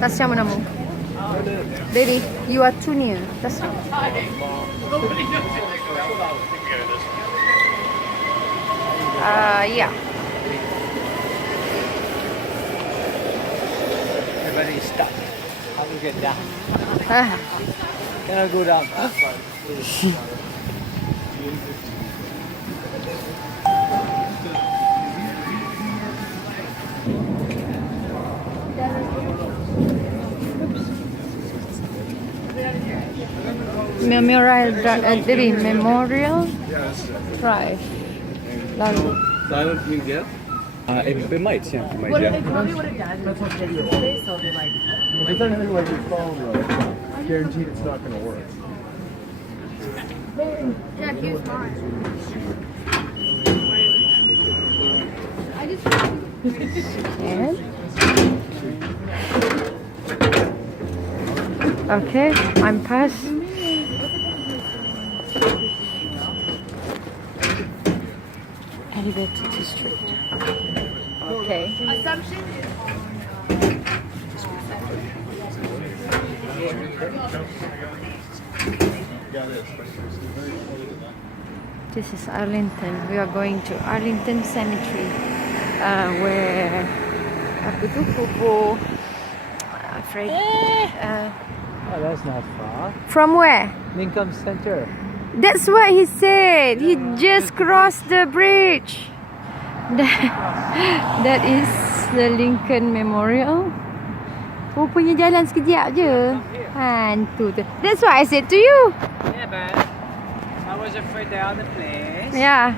Tas siamo namu. Baby, you are too near. Tas. Yeah. Everybody stop. How do we get down? Ah. Can I go down? Memorial Drive. Memorial Drive. Lalu. Silent means yes? It might, yeah. It might, Well, yeah. they probably would have done with the video today, so they're like, If it's anything like your phone, though, guaranteed it's not going to work. Jack, use mine. And okay, I'm past. Elevated district. Okay. Assumption is This is Arlington. We are going to Arlington Cemetery, where apa tu kubur Fred. Oh, that's not far. From where? Lincoln Center. That's what he said. He just crossed the bridge. That is the Lincoln Memorial. Rupanya jalan sekejap je. Hantu tu. That's what I said to you. Yeah, but I was afraid the other place Yeah,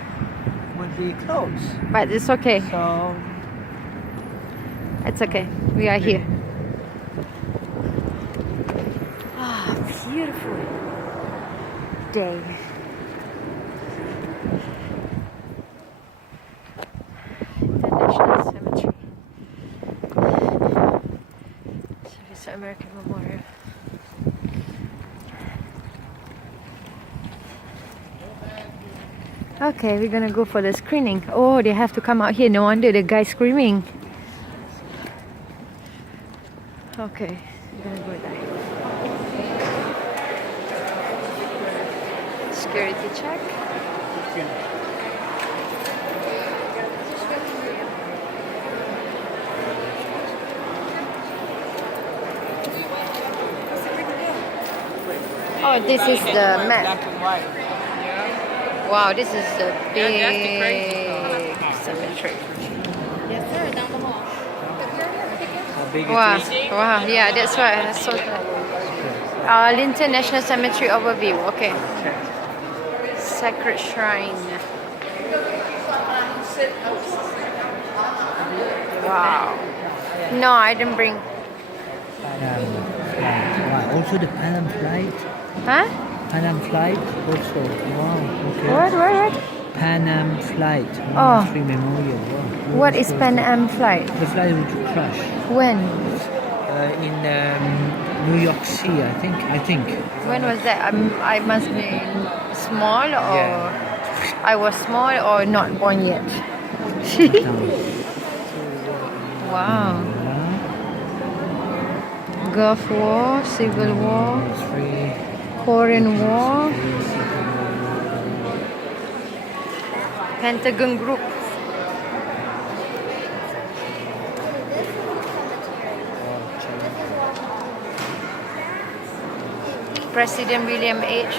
would be close. but it's okay. So, It's okay. We are here. Ah, beautiful day. International Cemetery. So it's American Memorial. Okay, we're gonna go for the screening. Oh, they have to come out here. No wonder the guy screaming. Okay, we're gonna go there. Security check. Oh, this is the map. black and white. Wow, this is the big that's the crazy cemetery. yes, sir, down the hall. How big Wow, it is. wow, yeah, that's right. I saw that. Arlington National Cemetery overview. Okay. Sacred Shrine. Wow. No, I didn't bring. Wow, also the Pan Am flight. Huh? Pan Am flight also. Wow, okay. What? Pan Am flight. Oh. Free memorial. Wow. What is Pan Am flight? The flight would crash When? in New York City, I think. When was that? I must be small, or Yeah. I was small or not born yet. Wow. Gulf War, Civil War, Korean War, Pentagon Group. President William H.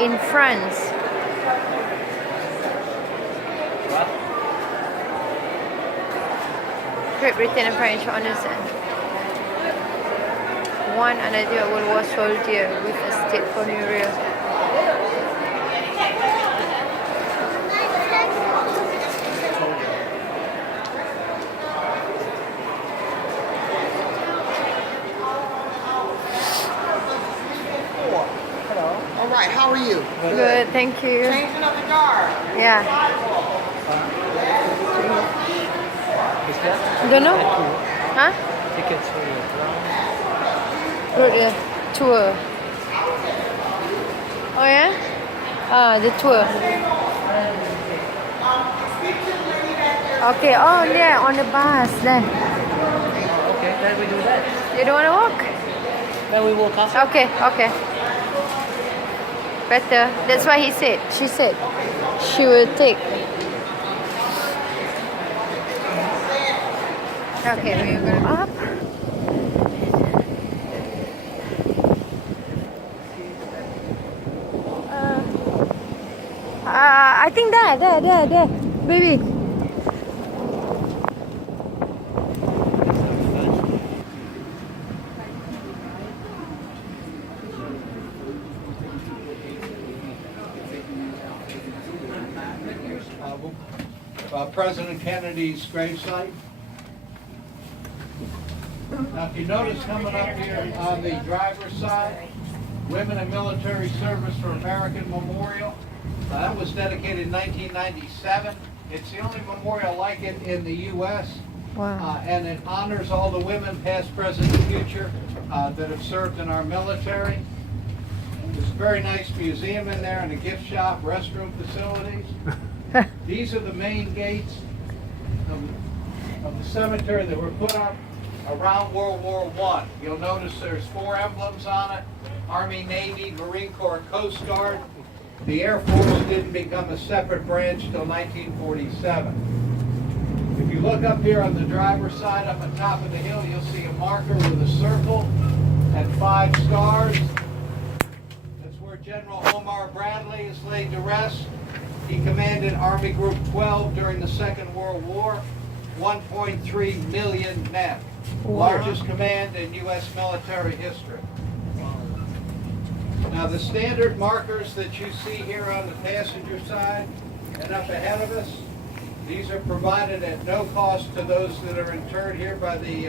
In France. Great Britain and French honors and one another World War soldier with a state funeral. All right, how are you? Good, thank you. Changing of the guard. Yeah. Don't know. Huh? Tickets for your Road tour. Oh yeah? Ah, the tour. Okay, oh yeah, on the bus then. Okay, then we do that. You don't want to walk? Then we walk after. Okay, okay. Better. That's why she said she will take. Okay, we're going up. I think there, baby. President Kennedy's gravesite. Now, if you notice coming up here on the driver's side, Women in Military Service for American Memorial. That was dedicated in 1997. It's the only memorial like it in the U.S. Wow. And it honors all the women, past, present, and future, that have served in our military. There's a very nice museum in there and a gift shop, restroom facilities. These are the main gates of the cemetery that were put up around World War I. You'll notice there's 4 emblems on it: Army, Navy, Marine Corps, Coast Guard. The Air Force didn't become a separate branch till 1947. If you look up here on the driver's side, up on top of the hill, you'll see a marker with a circle and 5 stars. That's where General Omar Bradley is laid to rest. He commanded Army Group 12 during the Second World War, 1.3 million men. Largest command in U.S. military history. Now, the standard markers that you see here on the passenger side and up ahead of us, these are provided at no cost to those that are interred here by the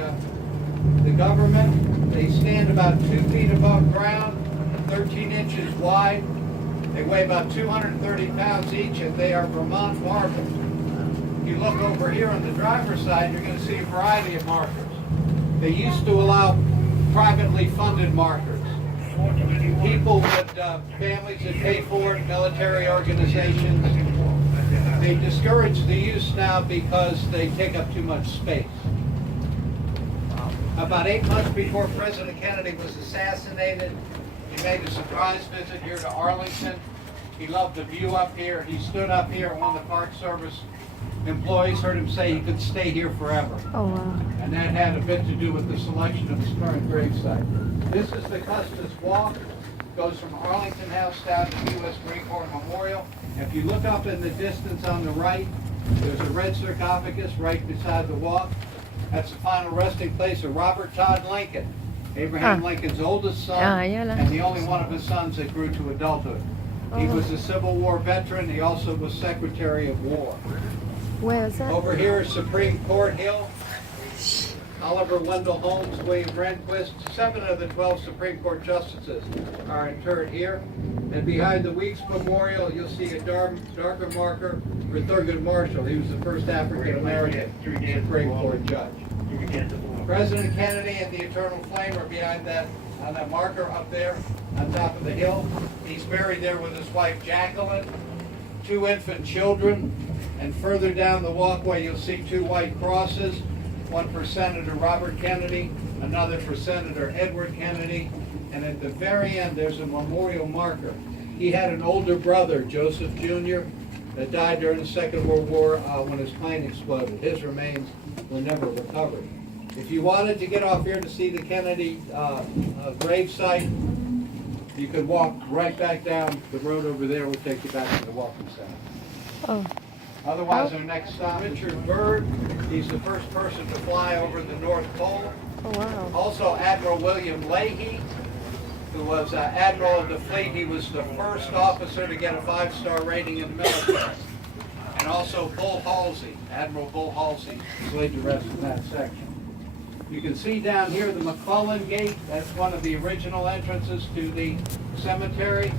government. They stand about 2 feet above ground, 13 inches wide. They weigh about 230 pounds each, and they are Vermont markers. If you look over here on the driver's side, you're going to see a variety of markers. They used to allow privately funded markers. People that, families that pay for it, military organizations, they discourage the use now because they take up too much space. About 8 months before President Kennedy was assassinated, he made a surprise visit here to Arlington. He loved the view up here. He stood up here, and one of the Park Service employees heard him say he could stay here forever. Oh wow. And that had a bit to do with the selection of his current gravesite. This is the Custis Walk. Goes from Arlington House down to U.S. Marine Corps Memorial. If you look up in the distance on the right, there's a red sarcophagus right beside the walk. That's the final resting place of Robert Todd Lincoln, Abraham Lincoln's oldest son, and the only one of his sons that grew to adulthood. He was a Civil War veteran. He also was Secretary of War. Where is that? Over here is Supreme Court Hill. Oliver Wendell Holmes, William Rehnquist, 7 of the 12 Supreme Court justices are interred here. And behind the Weeks Memorial, you'll see a darker marker for Thurgood Marshall. He was the first African-American Supreme Court judge. President Kennedy and the Eternal Flame are behind that, on that marker up there on top of the hill. He's buried there with his wife Jacqueline, 2 infant children, and further down the walkway you'll see 2 white crosses, one for Senator Robert Kennedy, another for Senator Edward Kennedy, and at the very end there's a memorial marker. He had an older brother, Joseph Jr., that died during the Second World War when his plane exploded. His remains were never recovered. If you wanted to get off here to see the Kennedy gravesite, you could walk right back down the road over there. We'll take you back to the Welcome Center. Oh. Otherwise, our next stop, Richard Byrd. He's the first person to fly over the North Pole. Oh wow. Also, Admiral William Leahy. who was Admiral of the Fleet. He was the first officer to get a 5-star rating in the military. And also Bull Halsey, Admiral Bull Halsey, is laid to rest in that section. You can see down here the McClellan Gate. That's one of the original entrances to the cemetery.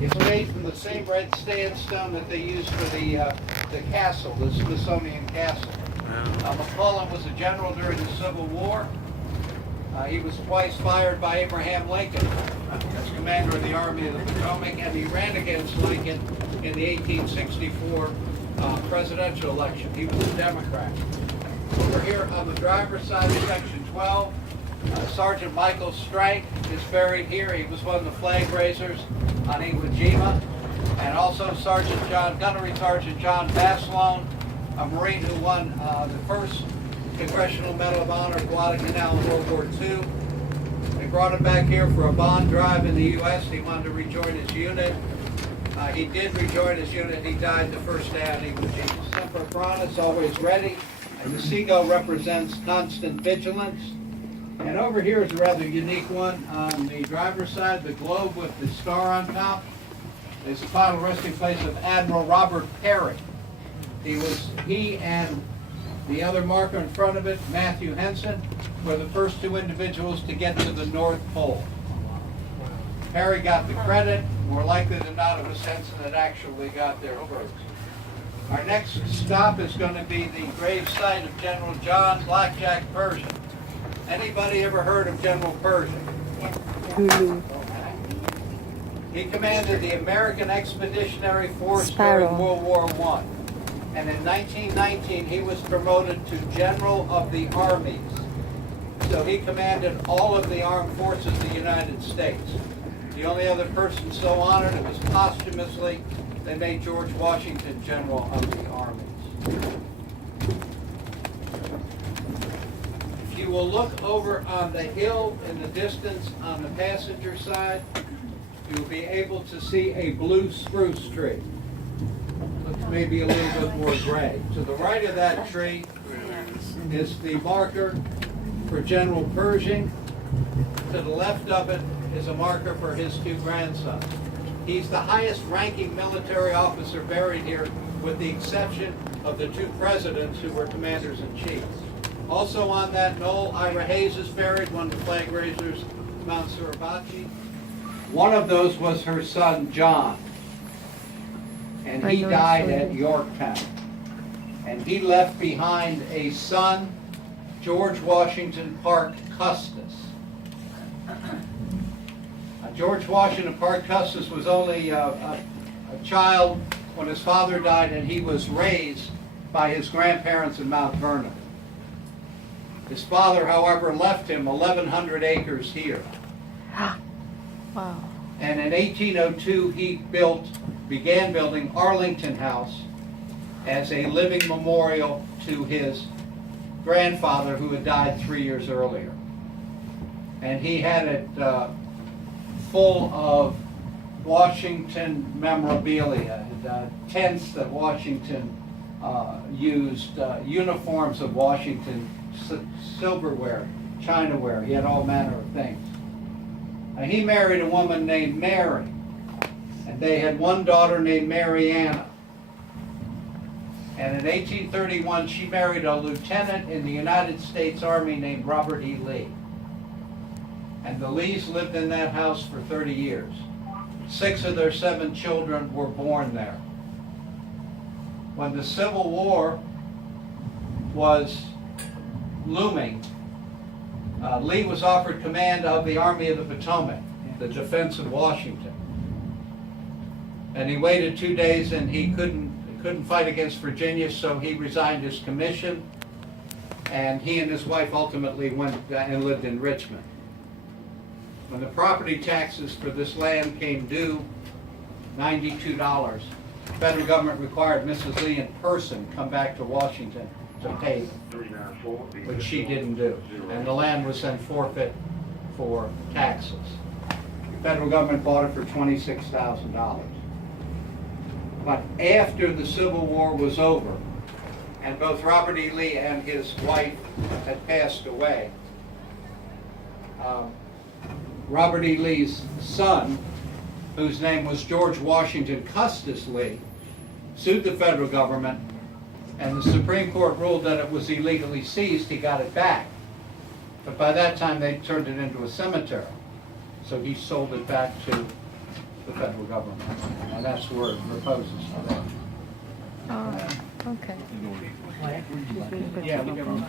It's made from the same red sandstone that they used for the castle, the Smithsonian Castle. McClellan was a general during the Civil War. He was twice fired by Abraham Lincoln as commander of the Army of the Potomac, and he ran against Lincoln in the 1864 presidential election. He was a Democrat. Over here on the driver's side of Section 12, Sergeant Michael Strank is buried here. He was one of the flag raisers on Iwo Jima. And also Gunnery Sergeant John Baslone, a Marine who won the first Congressional Medal of Honor at Guadalcanal in World War II. They brought him back here for a bond drive in the U.S. He wanted to rejoin his unit. He did rejoin his unit. He died the first day on Iwo Jima. Semper Paratus, always ready. And the seagull represents constant vigilance. And over here is a rather unique one. On the driver's side, the globe with the star on top is the final resting place of Admiral Robert Peary. He and the other marker in front of it, Matthew Henson, were the first two individuals to get to the North Pole. Peary got the credit. More likely than not, it was Henson that actually got there first. Our next stop is going to be the grave site of General John Blackjack Pershing. Anybody ever heard of General Pershing? He commanded the American Expeditionary Force during World War I. And in 1919, he was promoted to General of the Armies. So he commanded all of the armed forces of the United States. The only other person so honored, it was posthumously, they made George Washington General of the Armies. If you will look over on the hill in the distance on the passenger side, you will be able to see a blue spruce tree. Looks maybe a little bit more gray. To the right of that tree is the marker for General Pershing. To the left of it is a marker for his two grandsons. He's the highest ranking military officer buried here, with the exception of the two presidents who were commanders-in-chief. Also on that knoll, Ira Hayes is buried, one of the flag raisers, Mount Suribachi. One of those was her son, John, and he died at Yorktown. And he left behind a son, George Washington Parke Custis. George Washington Parke Custis was only a child when his father died, and he was raised by his grandparents in Mount Vernon. His father, however, left him 1,100 acres here. Wow. And in 1802, he began building Arlington House as a living memorial to his grandfather, who had died 3 years earlier. And he had it full of Washington memorabilia, tents that Washington used, uniforms of Washington, silverware, chinaware. He had all manner of things. And he married a woman named Mary, and they had one daughter named Mariana. And in 1831, she married a lieutenant in the United States Army named Robert E. Lee. And the Lees lived in that house for 30 years. 6 of their 7 children were born there. When the Civil War was looming, Lee was offered command of the Army of the Potomac, the defense of Washington. And he waited 2 days, and he couldn't fight against Virginia, so he resigned his commission, and he and his wife ultimately went and lived in Richmond. When the property taxes for this land came due, $92, the federal government required Mrs. Lee in person come back to Washington to pay them, which she didn't do. And the land was then forfeit for taxes. The federal government bought it for $26,000. But after the Civil War was over, and both Robert E. Lee and his wife had passed away, Robert E. Lee's son, whose name was George Washington Custis Lee, sued the federal government, and the Supreme Court ruled that it was illegally seized. He got it back. But by that time, they turned it into a cemetery. So he sold it back to the federal government. And that's where it reposes today. Oh, okay. Yeah, we never-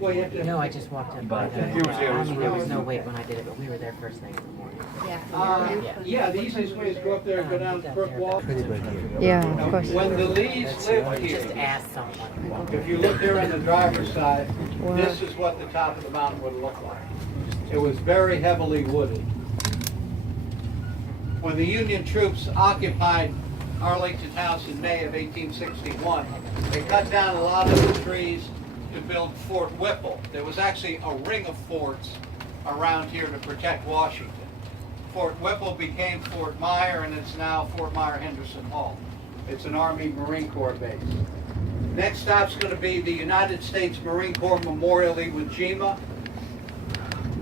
Well, you have to- No, I just walked in. But there was no wait when I did it, but we were there first thing in the morning. Yeah, the easiest way is go up there and go down the brick wall. Yeah, of course. When the Lees lived Just here, ask someone. if you look there on the driver's side, Wow. this is what the top of the mountain would look like. It was very heavily wooded. When the Union troops occupied Arlington House in May of 1861, they cut down a lot of the trees to build Fort Whipple. There was actually a ring of forts around here to protect Washington. Fort Whipple became Fort Myer, and it's now Fort Myer-Henderson Hall. It's an Army Marine Corps base. Next stop's going to be the United States Marine Corps Memorial Iwo Jima.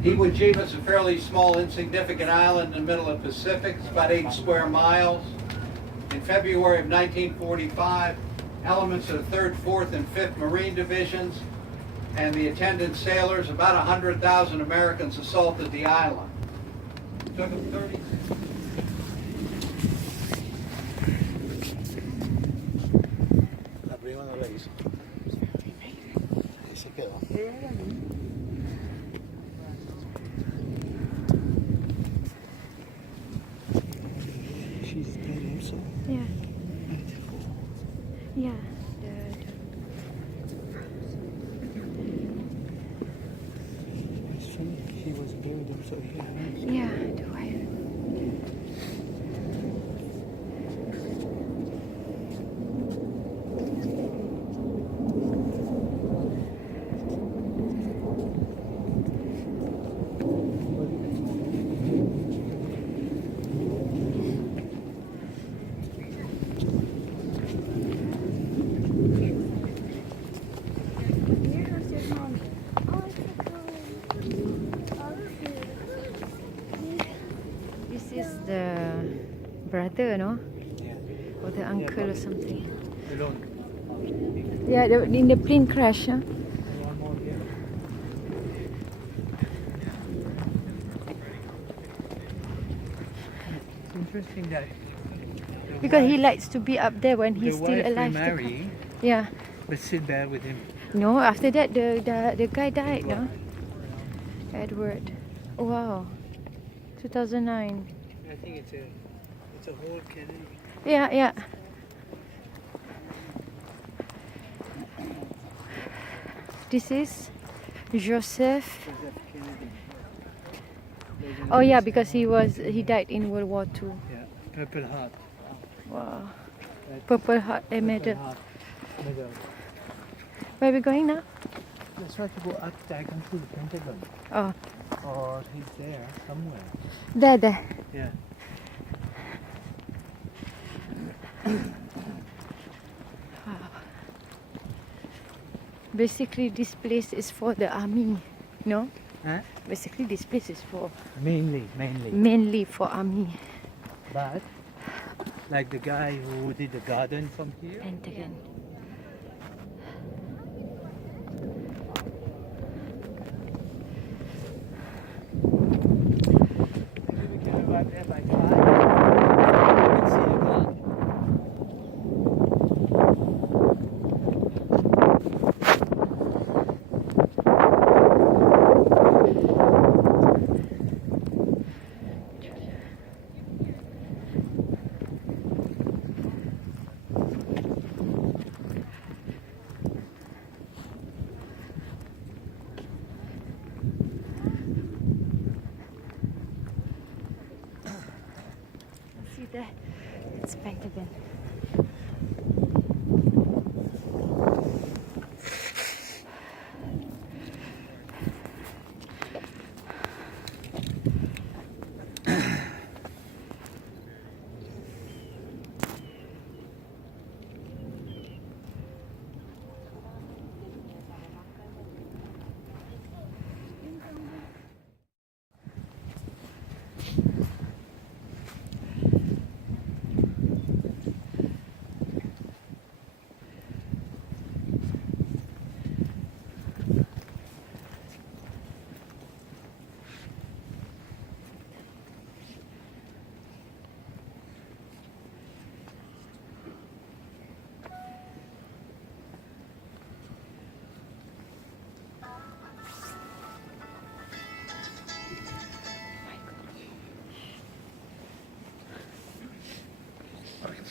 Iwo Jima is a fairly small, insignificant island in the middle of the Pacific. It's about 8 square miles. In February of 1945, elements of the 3rd, 4th, and 5th Marine Divisions and the attendant sailors, about 100,000 Americans, assaulted the island. It took them 30. La prima no la hizo. Ahí se quedó. She's dead also. Yeah. Yeah. It's funny. She was buried also here. Yeah, the wife. This is the brother, no? Or the uncle or something. Yeah, in the plane crash, huh? It's interesting that Because he likes to be up there when he's the still wife alive. to come. remarry, Yeah. but sit there with him. No, after that the guy died, no? Edward. Wow. 2009. I think it's a whole Kennedy. Yeah, yeah. This is Joseph. Kennedy. Oh yeah, because he died in World War II. Yeah, Purple Heart. Wow. Purple Heart medal. Heart medal. Where are we going now? Let's try to go up diagonal to the Pentagon. Oh, Or he's there somewhere. there. Yeah. Basically, this place is for the army, no? Huh? Basically, this place is for Mainly. mainly for army. But like the guy who did the garden from here. Pentagon. Maybe we can arrive there by 5 and see the garden. See there? It's Pentagon.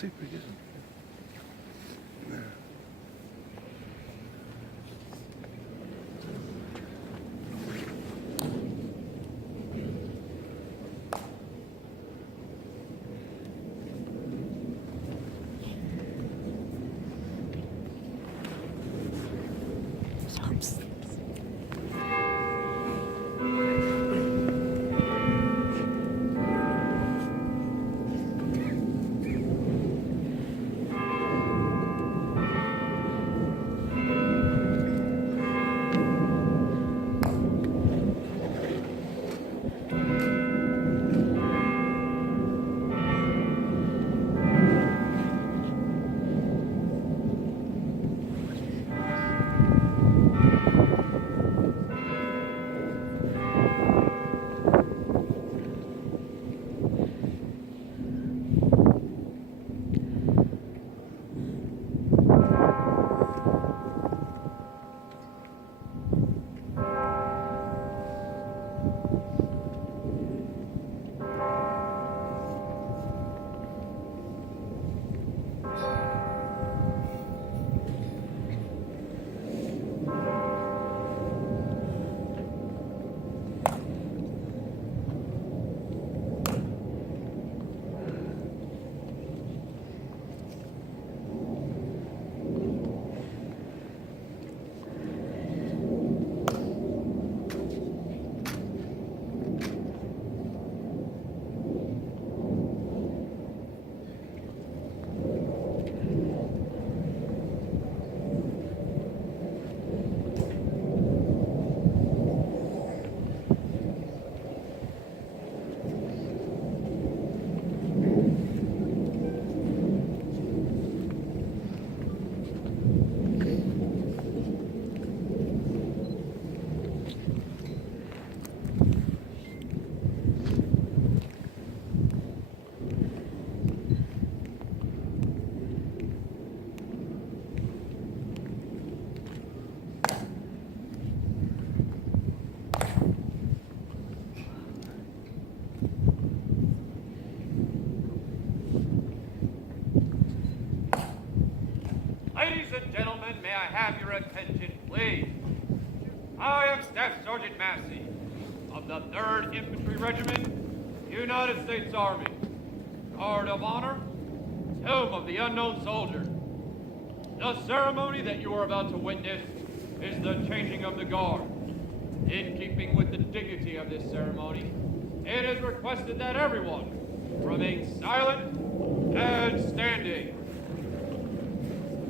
Sí, pretty good. Ladies and gentlemen, may I have your attention, please? I am Staff Sergeant Massey of the 3rd Infantry Regiment, United States Army. Guard of Honor, Tomb of the Unknown Soldier. The ceremony that you are about to witness is the changing of the guard. In keeping with the dignity of this ceremony, it is requested that everyone remain silent and standing.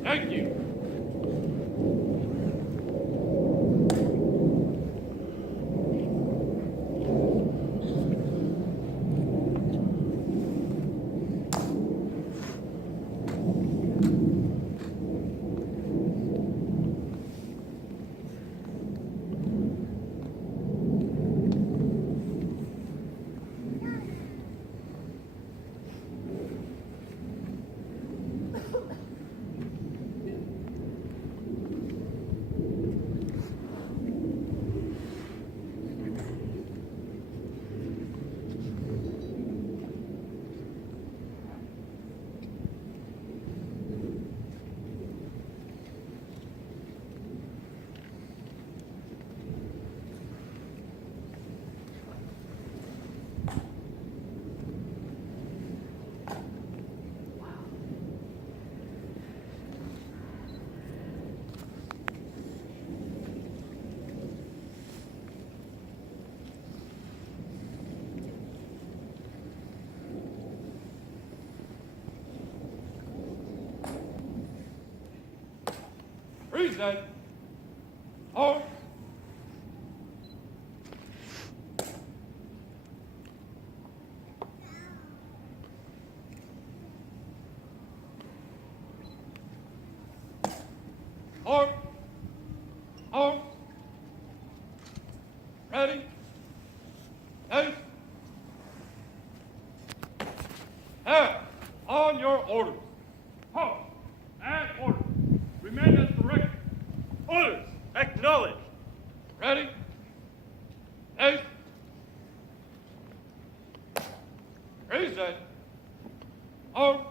Thank you. Reason. Halt. Halt. Halt. Ready. Haste. On your orders. Halt. And order. Remain as directed. Orders. Acknowledged. Ready. Haste. Reason. Halt.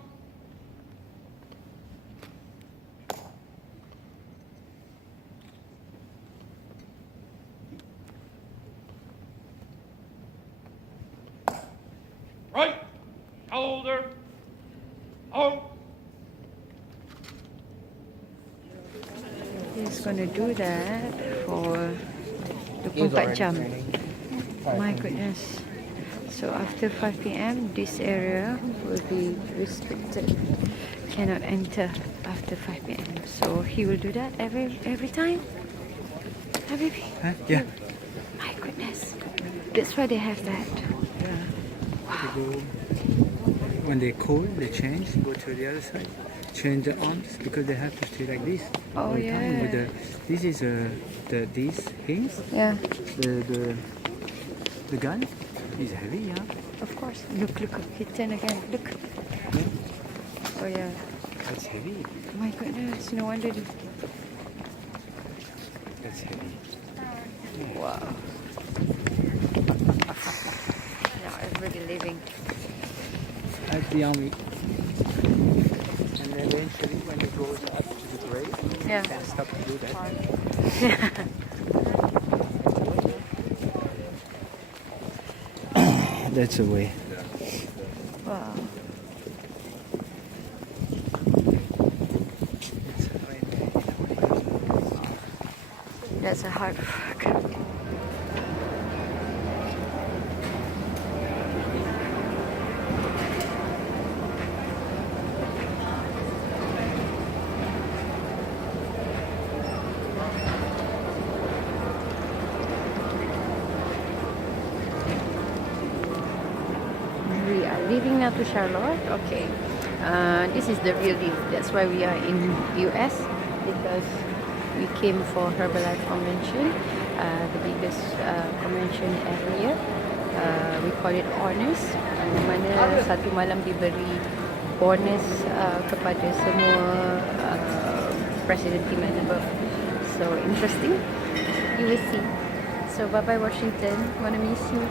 Right shoulder. Out. He's gonna do that for 24 jam. My goodness. So after 5 p.m. this area will be restricted. Cannot enter after 5 p.m. So he will do that every time. Every Yeah. My goodness. That's why they have that. When they cold, they change, go to the other side, change the arms because they have to stay like this. Oh, all the time. yeah. With this is these things. Yeah, The gun is heavy, yeah. of course. Look, he turn again. Look. Oh yeah. That's heavy. My goodness, no wonder. That's heavy. Wow. Now everybody living. That's the army. And then eventually, when it goes up to the grave, Yeah. you can't stop to do that. That's the way. Wow. That's a hard work. We are leaving now to Charlotte. Okay. This is the real deal. That's why we are in US, because we came for Herbalife convention, the biggest convention every year. We call it honors, mana satu malam diberi bonus kepada semua president team member. So interesting. You will see. So bye bye Washington. Wanna miss you.